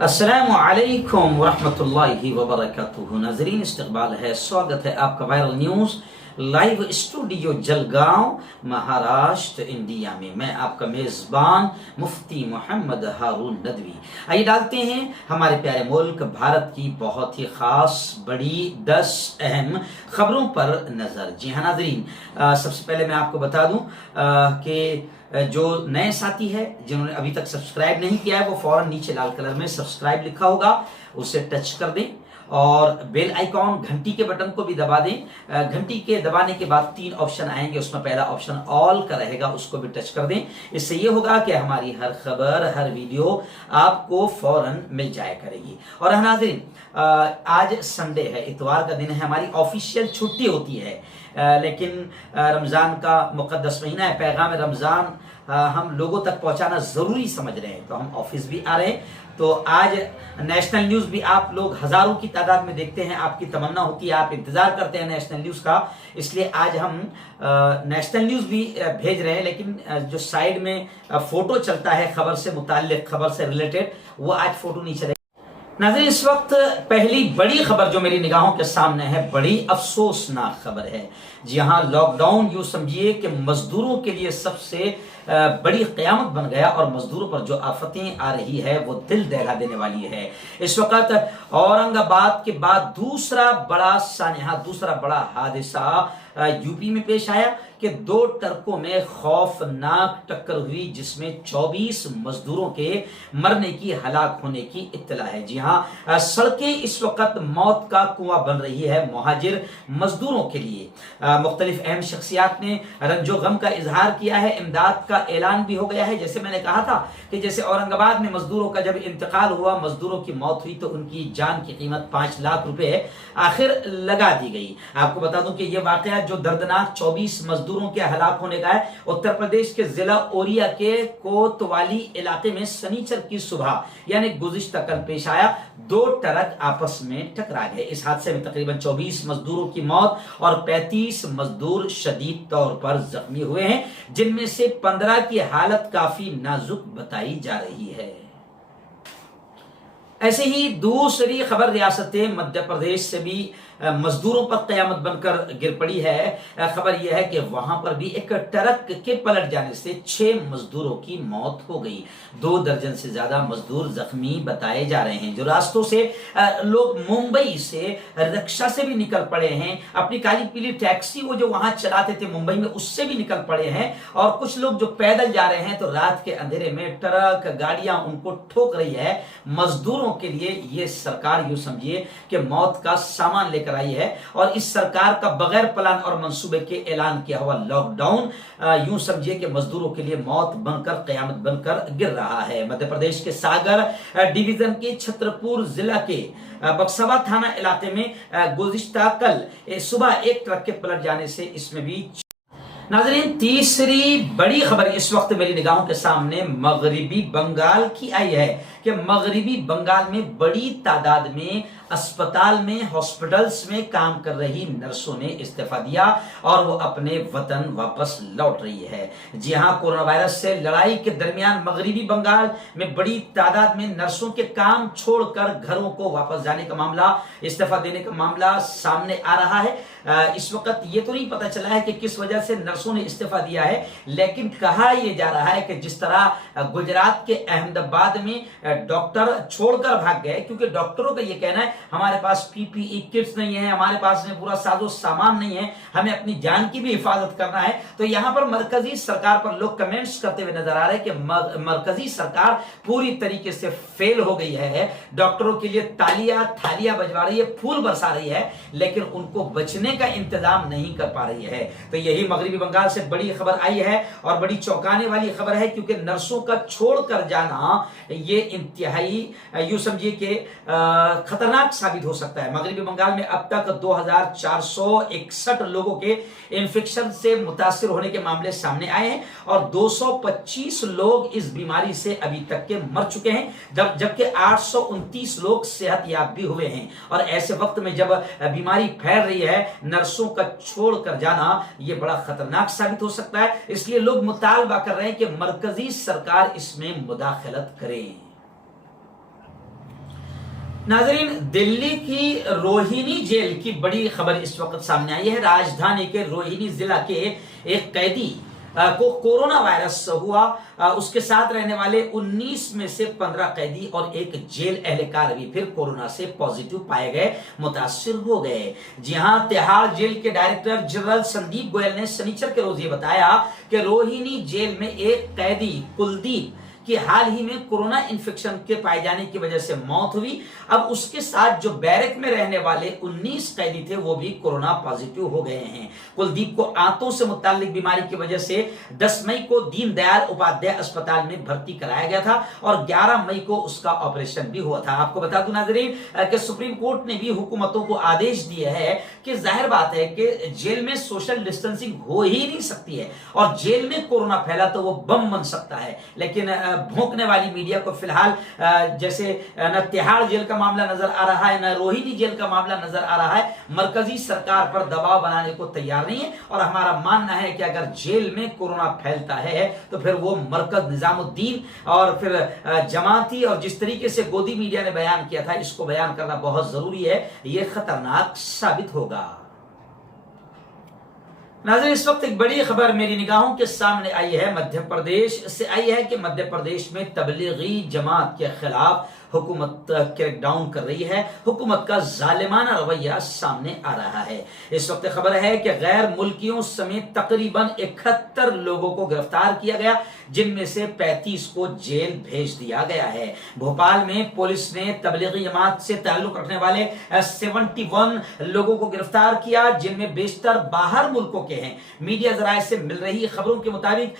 अस्सलामु अलैकुम वरहमतुल्लाहि वबरकातुहू। नाज़रीन, इस्तक़बाल है, स्वागत है आपका viral news live studio Jalgaon, Maharashtra, India में। मैं आपका मेज़बान मुफ्ती मोहम्मद हारून नदवी। आइए डालते हैं हमारे प्यारे मुल्क भारत की बहुत ही ख़ास बड़ी 10 अहम खबरों पर नज़र। जी हाँ नाज़रीन, सबसे पहले मैं आपको बता दूं कि जो नए साथी है जिन्होंने अभी तक सब्सक्राइब नहीं किया है वो फौरन नीचे लाल कलर में सब्सक्राइब लिखा होगा उसे टच कर दें और बेल आइकॉन घंटी के बटन को भी दबा दें। घंटी के दबाने के बाद 3 ऑप्शन आएंगे, उसमें पहला ऑप्शन ऑल का रहेगा, उसको भी टच कर दें। इससे ये होगा कि हमारी हर खबर हर वीडियो आपको फौरन मिल जाया करेगी। और नाज़रीन, आज संडे है, इतवार का दिन है, हमारी ऑफिशियल छुट्टी होती है, लेकिन रमज़ान का मुक़द्दस महीना है, पैगाम रमज़ान हम लोगों तक पहुंचाना ज़रूरी समझ रहे हैं, तो हम ऑफिस भी आ रहे हैं। तो आज नेशनल न्यूज़ भी आप लोग हज़ारों की तादाद में देखते हैं, आपकी तमन्ना होती है, आप इंतज़ार करते हैं नेशनल न्यूज़ का, इसलिए आज हम नेशनल न्यूज़ भी भेज रहे हैं। लेकिन जो साइड में फ़ोटो चलता है खबर से मुताल्लिक़, खबर से रिलेटेड, वो आज फ़ोटो नहीं चलेगा। नाज़रीन, इस वक्त पहली बड़ी खबर जो मेरी निगाहों के सामने है, बड़ी अफसोसनाक खबर है। जी हाँ, लॉकडाउन यूँ समझिए कि मजदूरों के लिए सबसे बड़ी क़यामत बन गया और मजदूरों पर जो आफतें आ रही है वो दिल दहला देने वाली है। इस वक्त औरंगाबाद के बाद दूसरा बड़ा सानहा, दूसरा बड़ा हादसा यूपी में पेश आया कि 2 ट्रकों में खौफनाक टक्कर हुई, जिसमें 24 मजदूरों के मरने की, हलाक होने की इत्तला है। जी हाँ, सड़कें इस वक्त मौत का कुआं बन रही है मुहाजिर मजदूरों के लिए। मुख्तलिफ अहम शख्सियात ने रंजो गम का इजहार किया है, इमदाद का ऐलान भी हो गया है। जैसे मैंने कहा था कि जैसे औरंगाबाद में मजदूरों का जब इंतकाल हुआ, मजदूरों की मौत हुई, तो उनकी जान की कीमत 5 लाख रुपए आखिर लगा दी गई। आपको बता दूं कि यह वाकया जो दर्दनाक 24 मजदूरों के हलाक होने का है, उत्तर प्रदेश के जिला ओरिया के कोतवाली इलाके में शनिचर की सुबह यानी गुज़िश्ता कल पेश आया। 2 ट्रक आपस में टकरा गए। इस हादसे में तकरीबन 24 मजदूरों की मौत और 35 मजदूर शदीद तौर पर जख्मी हुए हैं, जिनमें से 15 की हालत काफी नाजुक बताई जा रही है। ऐसे ही दूसरी खबर रियासत मध्य प्रदेश से भी मजदूरों पर कयामत बनकर गिर पड़ी है। खबर यह है कि वहां पर भी एक ट्रक के पलट जाने से 6 मजदूरों की मौत हो गई। 2 दर्जन से ज्यादा मजदूर जख्मी बताए जा रहे हैं। जो रास्तों से लोग मुंबई से रिक्शा से भी निकल पड़े हैं, अपनी काली पीली टैक्सी वो जो वहां चलाते थे मुंबई में, उससे भी निकल पड़े हैं, और कुछ लोग जो पैदल जा रहे हैं, तो रात के अंधेरे में ट्रक गाड़ियां उनको ठोक रही है। मजदूरों के लिए ये सरकार यूं समझिए कि मौत का सामान लेकर आई है, और इस सरकार का बगैर प्लान और मंसूबे के ऐलान किया हुआ लॉकडाउन यूं समझिए कि मजदूरों के लिए मौत बनकर, कयामत बनकर गिर रहा है। मध्य प्रदेश के सागर डिवीजन के छतरपुर जिला के बक्सवा थाना इलाके में गुज़िश्ता कल सुबह एक ट्रक के पलट जाने से इसमें भी। नाज़रीन, तीसरी बड़ी खबर इस वक्त मेरी निगाहों के सामने मगरिबी बंगाल की आई है कि मगरिबी बंगाल में बड़ी तादाद में अस्पताल में, हॉस्पिटल्स में काम कर रही नर्सों ने इस्तीफा दिया और वो अपने वतन वापस लौट रही है। जी हां, कोरोना वायरस से लड़ाई के दरमियान मगरिबी बंगाल में बड़ी तादाद में नर्सों के काम छोड़कर घरों को वापस जाने का मामला, इस्तीफा देने का मामला सामने आ रहा है। इस वक्त ये तो नहीं पता चला है कि किस वजह से नर्सों ने इस्तीफा दिया है, लेकिन कहा यह जा रहा है कि जिस तरह गुजरात के अहमदाबाद में डॉक्टर छोड़कर भाग गए, क्योंकि डॉक्टरों का यह कहना है हमारे पास पीपीई किट्स नहीं है, हमारे पास में पूरा साजो सामान नहीं है, हमें अपनी जान की भी हिफाजत करना है। तो यहां पर मरकजी सरकार पर लोग कमेंट्स करते हुए नजर आ रहे हैं कि मरकजी सरकार पूरी तरीके से फेल हो गई है। डॉक्टरों के लिए तालियां थालियां बजवा रही है, फूल बरसा रही है, लेकिन उनको बचने का इंतजाम नहीं कर पा रही है। तो यही मगरिबी बंगाल से बड़ी खबर आई है और बड़ी चौंकाने वाली खबर है, क्योंकि नर्सों का छोड़कर जाना ये इंतहाई यूं समझिए कि खतरनाक साबित हो सकता है। मगरिबी बंगाल में अब तक 2461 लोगों के इन्फेक्शन से मुतासिर होने के मामले सामने आए हैं और 225 लोग इस बीमारी से अभी तक के मर चुके हैं, जबकि 829 लोग सेहतयाब भी हुए हैं। और ऐसे वक्त में जब बीमारी फैल रही है, नर्सों का छोड़कर जाना यह बड़ा खतरनाक साबित हो सकता है। इसलिए लोग मुतालबा कर रहे हैं कि मरकजी सरकार इसमें मुदाखलत करे। नाजरीन, दिल्ली की रोहिणी जेल की बड़ी खबर इस वक्त सामने आई है। राजधानी के रोहिणी जिला के एक कैदी को कोरोना वायरस हुआ। उसके साथ रहने वाले 19 में से 15 कैदी और एक जेल एहलकार भी फिर कोरोना से पॉजिटिव पाए गए, मुतासिर हो गए। जी हां, तिहाड़ जेल के डायरेक्टर जनरल संदीप गोयल ने शनिचर के रोज ये बताया कि रोहिणी जेल में एक कैदी कुलदीप कि हाल ही में कोरोना इन्फेक्शन के पाए जाने की वजह से मौत हुई। अब उसके साथ जो बैरक में रहने वाले 19 कैदी थे वो भी कोरोना पॉजिटिव हो गए हैं। कुलदीप को आंतों से मुताल्लिक बीमारी की वजह से 10 मई को दीनदयाल उपाध्याय अस्पताल में भर्ती कराया गया था और 11 मई को उसका ऑपरेशन भी हुआ था। आपको बता दूं नाजरीन कि सुप्रीम कोर्ट ने भी हुकूमतों को आदेश दिए है कि जाहिर बात है कि जेल में सोशल डिस्टेंसिंग हो ही नहीं सकती है और जेल में कोरोना फैला तो वो बम बन सकता है। लेकिन भौंकने वाली मीडिया को फिलहाल जैसे न तिहाड़ जेल का मामला नजर आ रहा है, न रोहिणी जेल का मामला नजर आ रहा है, मरकजी सरकार पर दबाव बनाने को तैयार नहीं है। और हमारा मानना है कि अगर जेल में कोरोना फैलता है तो फिर वो मरकज निजामुद्दीन और फिर जमाती और जिस तरीके से गोदी मीडिया ने बयान किया था, इसको बयान करना बहुत जरूरी है। यह खतरनाक साबित होगा। नाज़रीन, इस वक्त एक बड़ी खबर मेरी निगाहों के सामने आई है, मध्य प्रदेश से आई है कि मध्य प्रदेश में तबलीगी जमात के खिलाफ हुकूमत क्रैकडाउन कर रही है। हुकूमत का जालिमाना रवैया सामने आ रहा है। इस वक्त खबर है कि गैर मुल्कियों समेत तकरीबन 71 लोगों को गिरफ्तार किया गया, जिनमें से 35 को जेल भेज दिया गया है। भोपाल में पुलिस ने तबलीगी जमात से ताल्लुक रखने वाले 71 लोगों को गिरफ्तार किया, जिनमें बेशतर बाहर मुल्कों के हैं। मीडिया जराये से मिल रही खबरों के मुताबिक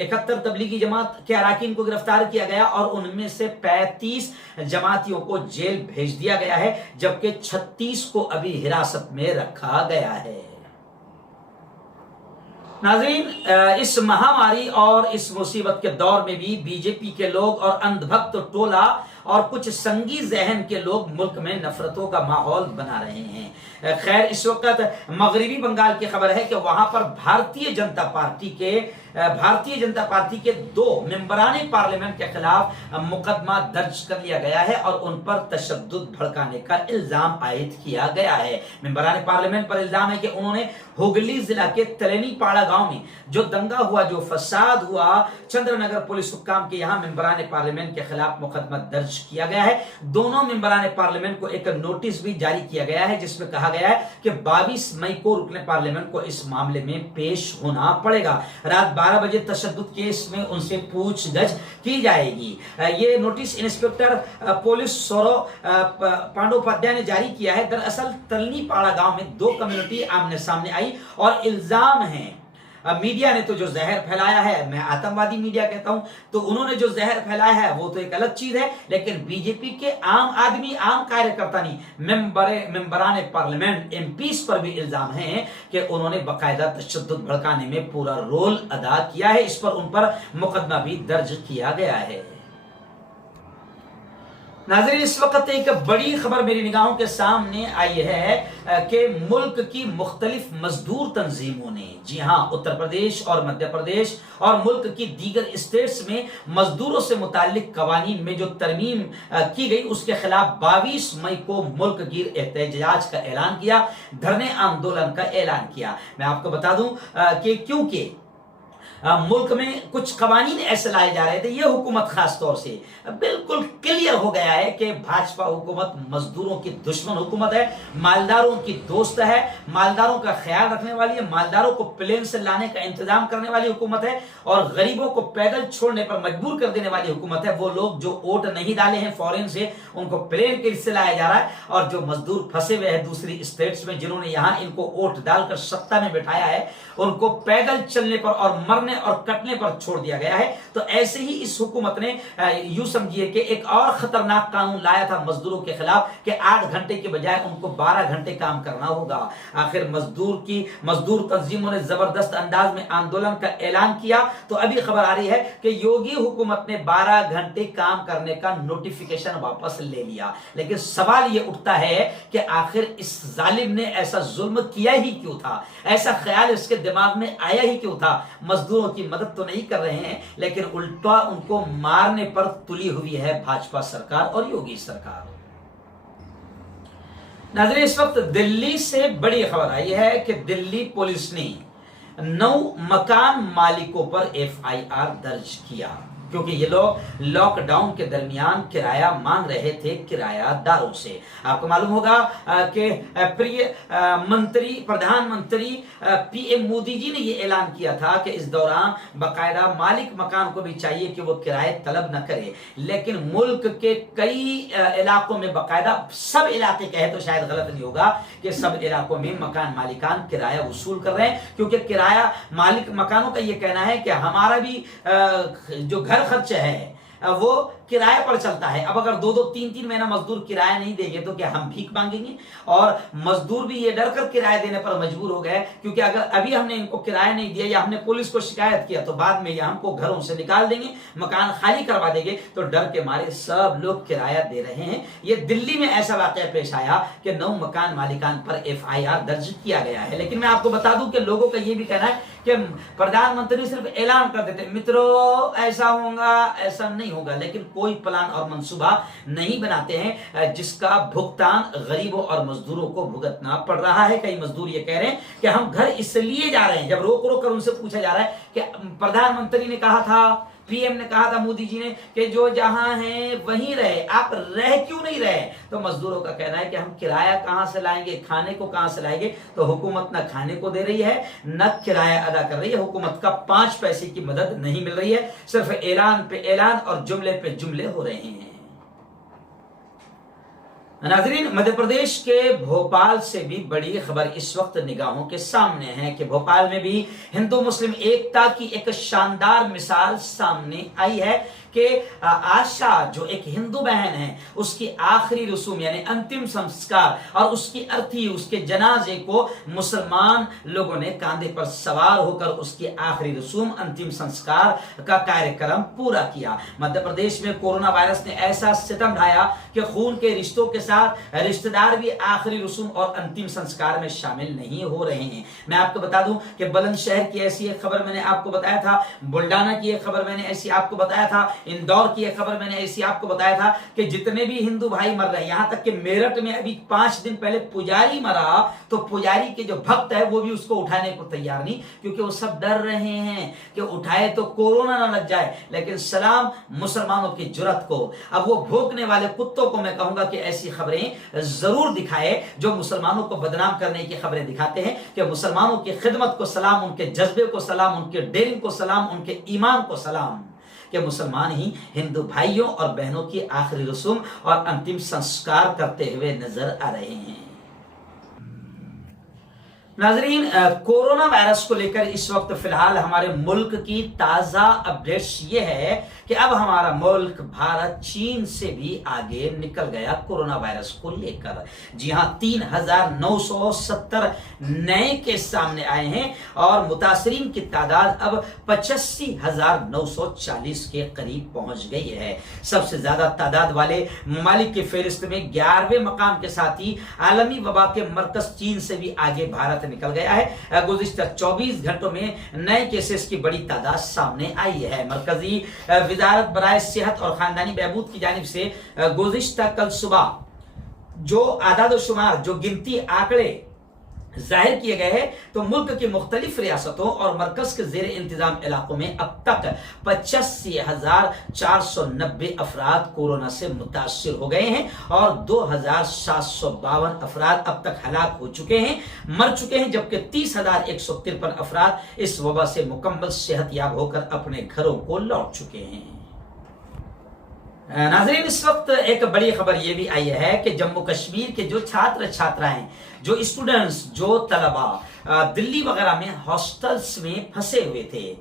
71 तबलीगी जमात के अराकीन को गिरफ्तार किया गया और उनमें से 35 जमातियों को जेल भेज दिया गया है, जबकि 36 को अभी हिरासत में रखा गया है। नाज़रीन, इस महामारी और इस मुसीबत के दौर में भी बीजेपी के लोग और अंधभक्त टोला और कुछ संगी जहन के लोग मुल्क में नफरतों का माहौल बना रहे हैं। खैर, इस वक्त मगरिबी बंगाल की खबर है कि वहां पर भारतीय जनता पार्टी के 2 मेंबरान पार्लियामेंट के खिलाफ मुकदमा दर्ज कर लिया गया है और उन पर तशद्दुद भड़काने का इल्जाम आयद किया गया है। मेंबरान पार्लियामेंट पर इल्जाम है कि उन्होंने हुगली जिला के तलेनीपाड़ा गांव में जो दंगा हुआ, जो फसाद हुआ, चंद्रनगर पुलिस हुक्काम के यहां मेंबरान पार्लियामेंट के खिलाफ मुकदमा दर्ज किया गया है। दोनों मेंबरान पार्लियामेंट को एक नोटिस भी जारी किया गया है, जिसमें कहा गया है कि 22 मई को रुकने पार्लियामेंट को इस मामले में पेश होना पड़ेगा। रात 12 बजे तशद्दुद केस में उनसे पूछताछ की जाएगी। ये नोटिस इंस्पेक्टर पुलिस सौरव पांडोपाध्याय ने जारी किया है। दरअसल तलनीपाड़ा गांव में 2 कम्युनिटी आमने सामने आई और इल्जाम है, मीडिया ने तो जो जहर फैलाया है, मैं आतंकवादी मीडिया कहता हूं, तो उन्होंने जो जहर फैलाया है वो तो एक अलग चीज है, लेकिन बीजेपी के आम आदमी, आम कार्यकर्ता नहीं, मेंबरान पार्लियामेंट एमपीज पर भी इल्जाम है कि उन्होंने बाकायदा तशद्दुद भड़काने में पूरा रोल अदा किया है। इस पर उन पर मुकदमा भी दर्ज किया गया है। नाज़रीन, इस वक्त एक बड़ी खबर मेरी निगाहों के सामने आई है कि मुल्क की मुख्तलिफ मजदूर तंजीमों ने, जी हां, उत्तर प्रदेश और मध्य प्रदेश और मुल्क की दीगर स्टेट्स में मजदूरों से मुताल्लिक कवानीन में जो तरमीम की गई, उसके खिलाफ 22 मई को मुल्क गिर एहतजाज का ऐलान किया, धरने आंदोलन का ऐलान किया। मैं आपको बता दूं कि क्योंकि मुल्क में कुछ कवानीन ऐसे लाए जा रहे थे, यह हुकूमत खास तौर से बिल्कुल क्लियर हो गया है कि भाजपा हुकूमत मजदूरों की दुश्मन हुकूमत है, मालदारों की दोस्त है, मालदारों का ख्याल रखने वाली है, मालदारों को प्लेन से लाने का इंतजाम करने वाली हुकूमत है और गरीबों को पैदल छोड़ने पर मजबूर कर देने वाली हुकूमत है। वो लोग जो वोट नहीं डाले हैं फॉरेन से, उनको प्लेन के से लाया जा रहा है और जो मजदूर फंसे हुए हैं दूसरी स्टेट्स में, जिन्होंने यहां इनको वोट डालकर सत्ता में बिठाया है, उनको पैदल चलने पर और मरने और कटने पर छोड़ दिया गया है। तो ऐसे ही इस हुकूमत ने यूं समझिए कि एक और खतरनाक कानून लाया था मजदूरों के खिलाफ कि 8 घंटे के बजाय उनको 12 घंटे काम करना होगा। आखिर मजदूर तंजीमों ने जबरदस्त अंदाज में आंदोलन का ऐलान किया, तो अभी खबर आ रही है कि योगी हुकूमत ने 12 घंटे काम करने का नोटिफिकेशन वापस ले लिया। लेकिन सवाल यह उठता है कि आखिर इस जालिम ने ऐसा जुल्म किया ही क्यों था, ऐसा ख्याल इसके दिमाग में आया ही क्यों था। मजदूरों की मदद तो नहीं कर रहे हैं, लेकिन उल्टा उनको मारने पर तुली हुई है भाजपा सरकार और योगी सरकार। नाज़रीन, इस वक्त दिल्ली से बड़ी खबर आई है कि दिल्ली पुलिस ने 9 मकान मालिकों पर एफआईआर दर्ज किया, क्योंकि ये लोग लॉकडाउन के दरमियान किराया मांग रहे थे किरायादारों से। आपको मालूम होगा कि प्रिय मंत्री प्रधानमंत्री पीएम मोदी जी ने ये ऐलान किया था कि इस दौरान बाकायदा मालिक मकान को भी चाहिए कि वो किराए तलब न करे, लेकिन मुल्क के कई इलाकों में बाकायदा, सब इलाके कहे तो शायद गलत नहीं होगा कि सब इलाकों में मकान मालिकान किराया वसूल कर रहे हैं, क्योंकि किराया मालिक मकानों का ये कहना है कि हमारा भी जो घर खर्च है वो किराए पर चलता है। अब अगर 2-2, 3-3 महीना मजदूर किराया नहीं देंगे तो क्या हम भीख मांगेंगे? और मजदूर भी ये डर कर किराया देने पर मजबूर हो गए, क्योंकि अगर अभी हमने इनको किराया नहीं दिया या हमने पुलिस को शिकायत किया तो बाद में ये हमको घरों से निकाल देंगे, मकान खाली करवा देंगे, तो डर के मारे सब लोग किराया दे रहे हैं। ये दिल्ली में ऐसा वाकया पेश आया कि 9 मकान मालिकान पर एफआईआर दर्ज किया गया है। लेकिन मैं आपको बता दूं कि लोगों का ये भी कहना है कि प्रधानमंत्री सिर्फ ऐलान कर देते मित्रों ऐसा होगा, ऐसा नहीं होगा, लेकिन कोई प्लान और मंसूबा नहीं बनाते हैं, जिसका भुगतान गरीबों और मजदूरों को भुगतना पड़ रहा है। कई मजदूर ये कह रहे हैं कि हम घर इसलिए जा रहे हैं, जब रोक रोक कर उनसे पूछा जा रहा है कि प्रधानमंत्री ने कहा था, पीएम ने कहा था, मोदी जी ने, कि जो जहां है वहीं रहे, आप रह क्यों नहीं रहे? तो मजदूरों का कहना है कि हम किराया कहां से लाएंगे, खाने को कहां से लाएंगे? तो हुकूमत न खाने को दे रही है, न किराया अदा कर रही है, हुकूमत का 5 पैसे की मदद नहीं मिल रही है, सिर्फ ऐलान पे ऐलान और जुमले पे जुमले हो रहे हैं। नाज़रीन, मध्य प्रदेश के भोपाल से भी बड़ी खबर इस वक्त निगाहों के सामने है कि भोपाल में भी हिंदू मुस्लिम एकता की एक शानदार मिसाल सामने आई है कि आशा जो एक हिंदू बहन है, उसकी आखिरी रसूम यानी अंतिम संस्कार और उसकी अर्थी, उसके जनाजे को मुसलमान लोगों ने कांधे पर सवार होकर उसकी आखिरी रसूम अंतिम संस्कार का कार्यक्रम पूरा किया। मध्य प्रदेश में कोरोना वायरस ने ऐसा सितम ढाया कि खून के रिश्तों के साथ रिश्तेदार भी आखिरी रसूम और अंतिम संस्कार में शामिल नहीं हो रहे हैं। मैं आपको बता दूं कि बुलंदशहर की ऐसी एक खबर मैंने आपको बताया था, बुल्डाना की एक खबर मैंने ऐसी आपको बताया था, इंदौर की एक खबर मैंने ऐसी आपको बताया था कि जितने भी हिंदू भाई मर रहे हैं, यहां तक कि मेरठ में अभी 5 दिन पहले पुजारी मरा, तो पुजारी के जो भक्त है वो भी उसको उठाने को तैयार नहीं, क्योंकि वो सब डर रहे हैं कि उठाए तो कोरोना ना लग जाए। लेकिन सलाम मुसलमानों की जुर्रत को। अब वो भौंकने वाले कुत्तों को मैं कहूंगा कि ऐसी खबरें जरूर दिखाए जो मुसलमानों को बदनाम करने की खबरें दिखाते हैं, कि मुसलमानों की खिदमत को सलाम, उनके जज्बे को सलाम, उनके डेरिंग को सलाम, उनके ईमान को सलाम, कि मुसलमान ही हिंदू भाइयों और बहनों की आखिरी रसूम और अंतिम संस्कार करते हुए नजर आ रहे हैं। नाजरीन, कोरोना वायरस को लेकर इस वक्त फिलहाल हमारे मुल्क की ताजा अपडेट्स ये है कि अब हमारा मुल्क भारत चीन से भी आगे निकल गया कोरोना वायरस को लेकर। जी हां, 3,970 नए केस सामने आए हैं और मुतासरीन की तादाद अब 85,940 के करीब पहुंच गई है। सबसे ज्यादा तादाद वाले ममालिक की फहरिस्त में 11वें मकाम के साथ ही आलमी वबा के मरकज चीन से भी आगे भारत निकल गया है। गुज़िश्ता 24 घंटों में नए केसेस की बड़ी तादाद सामने आई है। मरकजी वज़ारत बराए सेहत और खानदानी बहबूद की जानिब से गुज़िश्ता कल सुबह जो आदाद शुमार, जो गिनती आंकड़े जाहिर किए गए हैं, तो मुल्क की मुख्तलिफ रियासतों और मरकज के जेर इंतजाम इलाकों में अब तक 85,490 अफराद कोरोना से मुतासिर हो गए हैं और 2,752 अफराद अब तक हलाक हो चुके हैं, मर चुके हैं, जबकि 30,153 अफराद इस वबा से मुकम्मल सेहतयाब होकर अपने घरों को लौट चुके हैं। नाज़रीन, इस वक्त एक बड़ी खबर यह भी आई है कि जम्मू कश्मीर के जो छात्र छात्राएं, जो स्टूडेंट्स, जो तलबा दिल्ली वगैरह में हॉस्टल्स में फंसे हुए थे,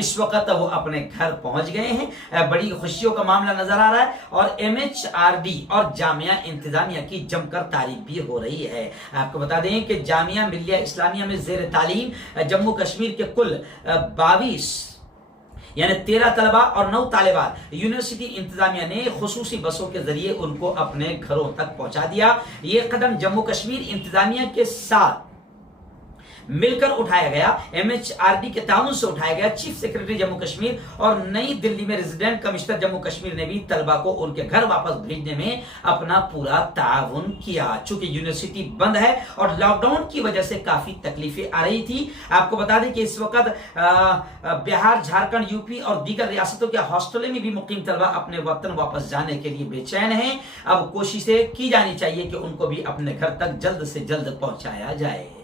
इस वक्त वो अपने घर पहुंच गए हैं। बड़ी खुशियों का मामला नजर आ रहा है और MHRD और जामिया इंतजामिया की जमकर तारीफ भी हो रही है। आपको बता दें कि जामिया मिल्लिया इस्लामिया में जेर तालीम जम्मू कश्मीर के कुल 22 यानी 13 तलबा और 9 तालिबात यूनिवर्सिटी इंतजामिया ने खुसूसी बसों के जरिए उनको अपने घरों तक पहुंचा दिया। ये कदम जम्मू कश्मीर इंतजामिया के साथ मिलकर उठाया गया। MHRD के ताउन से उठाया गया। चीफ सेक्रेटरी जम्मू कश्मीर और नई दिल्ली में रेजिडेंट कमिश्नर जम्मू कश्मीर ने भी तलबा को उनके घर वापस भेजने में अपना पूरा ताउन किया। चूंकि यूनिवर्सिटी बंद है और लॉकडाउन की वजह से काफी तकलीफें आ रही थी। आपको बता दें कि इस वक्त बिहार, झारखंड, यूपी और दीगर रियासतों के हॉस्टलों में भी मुकीम तलबा अपने वतन वापस जाने के लिए बेचैन हैं। अब कोशिशें की जानी चाहिए कि उनको भी अपने घर तक जल्द से जल्द पहुंचाया जाए।